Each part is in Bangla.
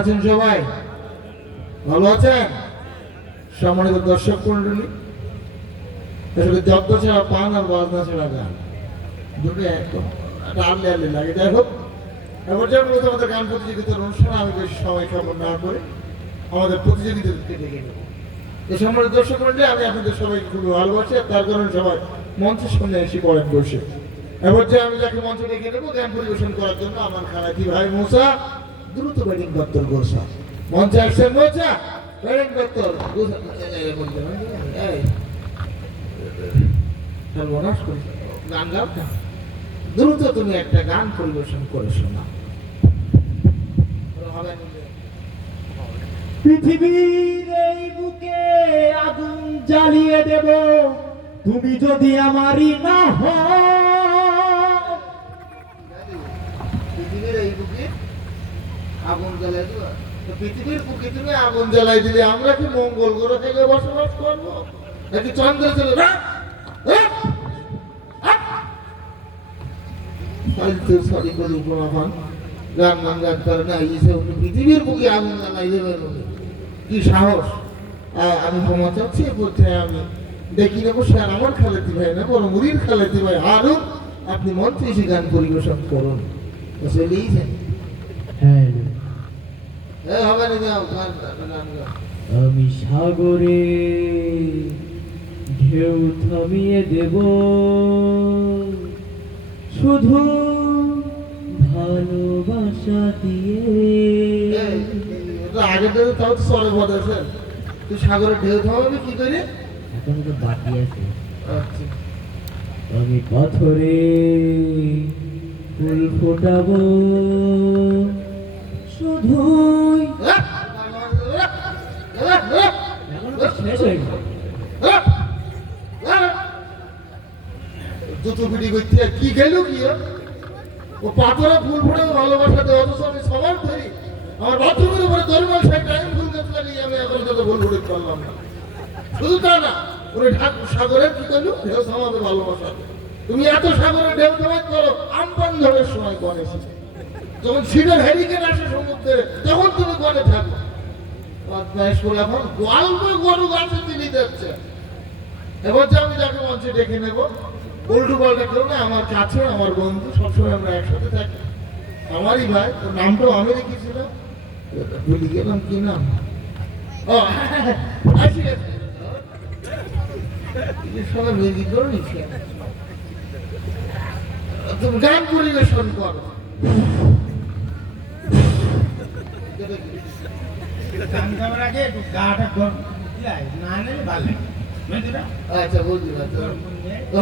আছেন সবাই ভালো আছেন? সম্মানিত দর্শক মন্ডলী, আসলে জব্দ ছাড়া পান আর বাজনা ছাড়া গান দুটো একদম আল্লে আল্লে লাগে। যাই হোক, এবার যেমন আমাদের গান প্রতিযোগিতার অনুষ্ঠানে আমি বেশি সময় কামনা না করে আমাদের প্রতিযোগিতাকে ডেকে নেব। এই সম্মানিত দর্শক মন্ডলী, আমি আপনাদের সবাইকে খুবই ভালোবাসি, আর তার কারণে সবাই মঞ্চের সামনে এসে পড়েন বসে। এবার যে আমি যাকে মঞ্চে ডেকে নেবো গান পরিবেশন করার জন্য আমার খালাতি ভাই মুসা দ্রুত ব্যাটিং দপ্তর গোসা মঞ্চে আসছেন। মোচা ব্যাটিং দপ্তর গান গাও না, দ্রুত তুমি একটা গান পরিবেশন করে শোনা। পৃথিবীর এই বুকে আগুন জ্বালিয়ে দেব তুমি যদি আমারই না হও। পৃথিবীর এই বুকে আগুন জ্বালাই দেবো, পৃথিবীর বুকে তুমি আগুন জ্বালাই দিলে আমরা কি মঙ্গল গ্রহে থেকে বসবাস করবো নাকি চন্দ্রে চলে পৃথিবীর বুকে আগুন জ্বালাই দেবে কি সাহস! আমি ক্ষমা চাচ্ছি, বলছে আমি দেখি নেবো সে আর আমার খালাতি ভাই না, বরং মুড়ির খালাতি ভাই হারুন। আপনি মঞ্চে এসে গান পরিবেশন করুন। আমি সাগরে ঢেউ থামিয়ে দেব শুধু ভালোবাসা দিয়ে। আগে তো তাও তো সরে বলেছেন, তুই সাগরে ঢেউ থামাবি কি করে? এখন তো বাকি আছে। আচ্ছা, আমি পাথরে ফুল ফোটাবো শুধুই। শেষ হয়ে গেল। জুতো পিটি করতে কি গেল কি ও পাথরে ফুল ফোটাবো ভালোবাসা দেওয়া, অথচ আমি সবার ধরি আমার বাথরুমের উপরে দরবার সাইড টাইম ফুল গাছ লাগিয়ে আমি এখন যত ভুল ফুটে করলাম না। শুধু তা না, উনি ঠাকুর সাগরের কি করলো ঢেউ থামাবে ভালোবাসা। তুমি এত সাগরে ঢেউ থামাই করো আমপান ঝড়ের সময় গনে এসেছে, যখন সিডের হেরিকেন আসে সমুদ্রে তখন তুমি গনে থাকো। এখন গল্প গরু গাছে তিনি যাচ্ছে। এবার যে আমি যাকে মঞ্চে ডেকে নেবো উল্টো পাল্টা কেউ না, আমার কাছে আমার বন্ধু, সবসময় আমরা একসাথে থাকি, আমারই ভাই। ওর নামটাও আমি রেখেছিলাম, ভুলে গেলাম কি নাম। ও আসি সবাই মিউজিক করে নিচ্ছে, তুমি গান পরিবেশন করো। আচ্ছা বলছি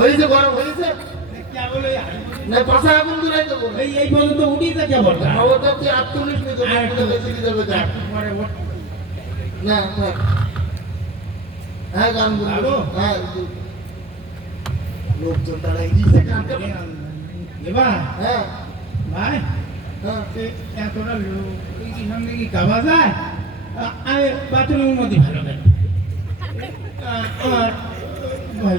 হয়েছে, গরম হয়েছে না, পাশা আগুন দূরাই দেবো এই পর্যন্ত উঠিয়েছে কেবল ওটা তুই 48 মিনিট যাবে না। হ্যাঁ গান বলবো, হ্যাঁ লোকজন দাঁড়াই দিয়েছে গানটা। হ্যাঁ ভাই হ্যাঁ এতটা লোক সঙ্গে কি গাওয়া যায়? আমি বাথরুমের মধ্যে ভালো লাগে আমার ভাই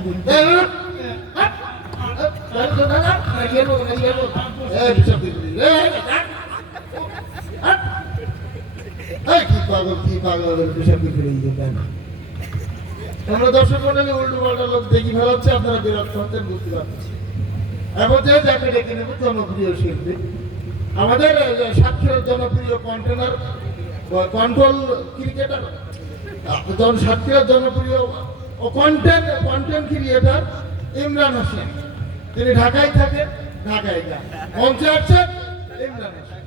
আমরা দর্শক মন্ডলী উল্টো পাল্টা লোক দেখি ফেলাচ্ছে, আপনারা বিরক্ত হচ্ছেন বুঝতে পারছি। এখন যে যাকে ডেকে নেব জনপ্রিয় শিল্পী, আমাদের সাতক্ষীরার জনপ্রিয় কন্ট্রোল ক্রিকেটার, সাতক্ষীরার জনপ্রিয় কন্টেন্ট ক্রিয়েটার ইমরান হোসেন। তিনি ঢাকায় থাকেন, ঢাকায় যান, মঞ্চে আসছেন ইমরান হোসেন।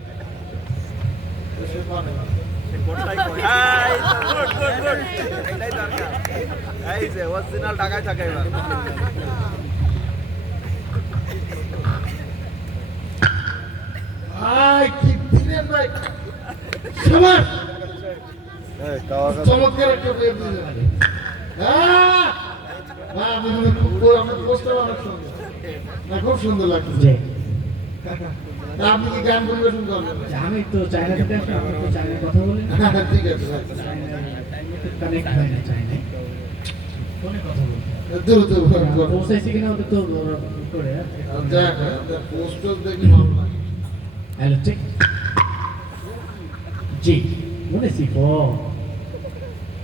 ঢাকায় থাকে ভাই কি দিলেন ভাই, সবার চমৎকার একটা বের দিলেন। খুব সুন্দর লাগছে। আপনি কি গান পরিবেশন করবেন? আমি তো চায়নাতে দেখি, আমি তো চায়নায় কথা বলি। ঠিক আছে, কানেক্ট হয় না চায়নায়, ফোনে কথা বলি। দ্রুত পৌঁছাইছি কিনা ওদের তো করে পোস্টার দেখি ভালো লাগে। হ্যালো ঠিক জি বলেছি পো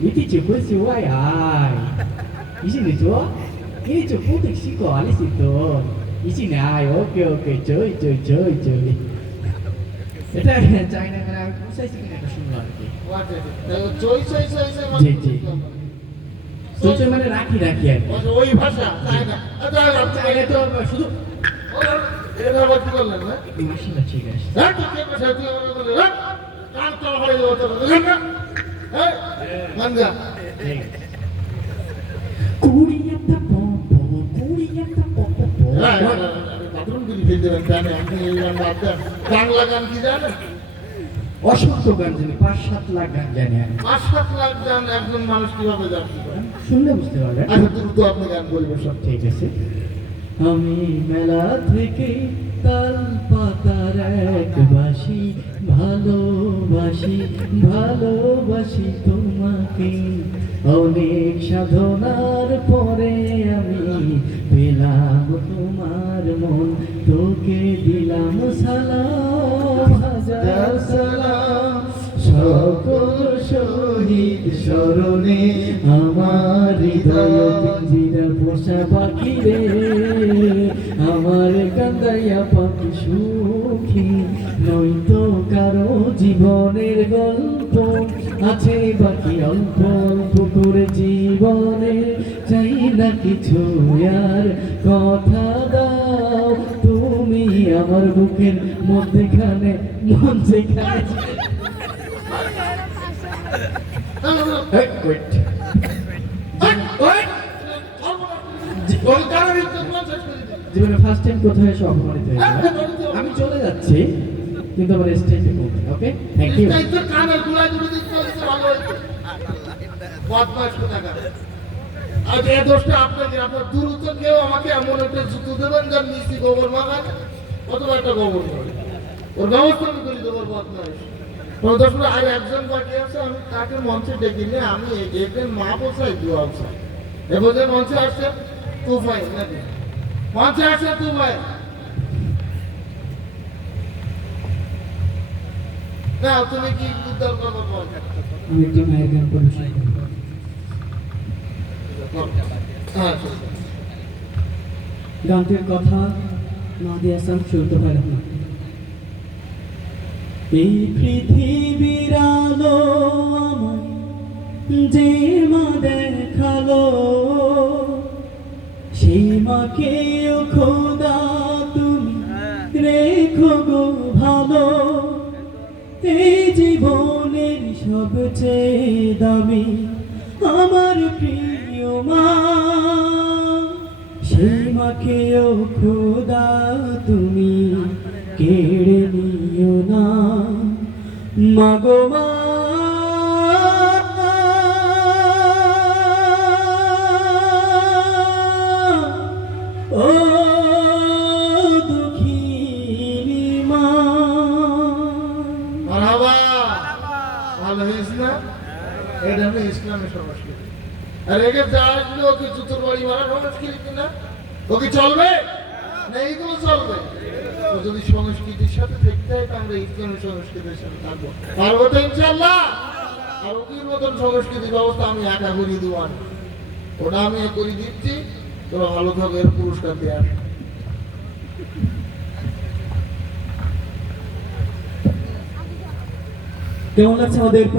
이티 지고 시와야 이신이 줘 이니 좀 포트 시고 알리시도 이신이 아이 오케이 오케이 저이 এটা চাইনা মানে আমি বুঝাইছি কিনা এটা শুনলাম আর কি হোয়াট ইজ ইট চই চই চই চই জি জি চই মানে রাখি আর কি ওই ভাষা চাইনা চাইনা তো শুধু এটা বলতে বললেন না মাশাআল্লাহ ঠিক আছে হ্যাঁ তুই কে ভাষা তুই আমাকে বলে হ্যাঁ কার তো হয়ে যাবে তো দেখেন না হ্যাঁ মানগা কুড়িয়াটা পপো বাথরুম করে ফেলতে পারেন আপনি এই গান বাদ দেন বাংলা গান কি জানেন অসংখ্য গান জানি 5-7 লাখ গান জানি আমি 5-7 লাখ গান একজন মানুষ কিভাবে জানতে পারেন শুনলে বুঝতে পারবেন আচ্ছা দ্রুত আপনি গান পরিবেশন ঠিক আছে আমি মেলা থেকে তাল পাতার এক বাসি ভালোবাসি তোমাকে অনেক সাধনার পরে আমি পেলাম তোমার মন তোকে দিলাম সালাম হাজার সালাম সকল শহীদ স্মরণে আমার হৃদয় পিঞ্জিরা পোষা পাখি রে আমার কান্দাইয়া পাখি সুখী নয়তো কারো জীবনের গল্প আছে বাকি অল্প অল্প করে জীবনে চাই না কিছু আর কথা দাও তুমি আমার বুকের মধ্যেখানে মন যেখানে Wait. জীবনে ফার্স্ট টাইম কোথায় এসে অপমানিত হয়েছে আমি চলে যাচ্ছি কিন্তু আমার স্টেজে পৌঁছে ওকে থ্যাংক ইউ কানের গুলাই দুটো দিতে ভালো হয়েছে বদমাশ কোথাকার আর এই দোষটা আপনাকে আপনার দ্রুত কেউ আমাকে এমন একটা জুতো দেবেন যার নিচে গোবর মাখান অথবা একটা গোবর করে ওর ব্যবস্থা আমি করি দেবো বদমাশ দর্শক আর একজন বাকি আছে আমি তাকে মঞ্চে ডেকে নিয়ে আমি এদের মা বসাই দু আছে এবং যে মঞ্চে আসছে তুফাই নাকি মঞ্চে আসছে তুফাই না তুমি কি উদ্ধার করবো বল আমি একটি মায়ের গান পরিবেশন হ্যাঁ গানটির কথা মাহদি হাসান শুনতে পারেন না এই পৃথিবীর আলো আমায় যে মা দেখালো সেই মাকে ও খোদা তুমি রেখো গো ভালো এই জীবনের সবচেয়ে দামি আমার প্রিয় মা সেই মাকে ও খোদা তুমি কেড়ে নিও না মাগো মা ও দুঃখিনী মা মারহাবা ভালো হয়েছে না এটা হলো ইসলামের সংস্কৃতি আর একে যা আসলে ওকে জুতোর বাড়ি মারা সংস্কৃতি না ওকে চলবে না এইগুলো চলবে ও যদি সংস্কৃতির সাথে দেখতে হয় তো আমরা ইসলামের সংস্কৃতির সাথে থাকবো পারবো তো ইনশাল্লাহ আর ওদের মতন সংস্কৃতি ব্যবস্থা আমি একা করিয়ে দেবো না ওটা আমি করে দিচ্ছি তোরা ভালো থাকো এর পুরস্কার দেওয়া কেমন লাগছে আমাদের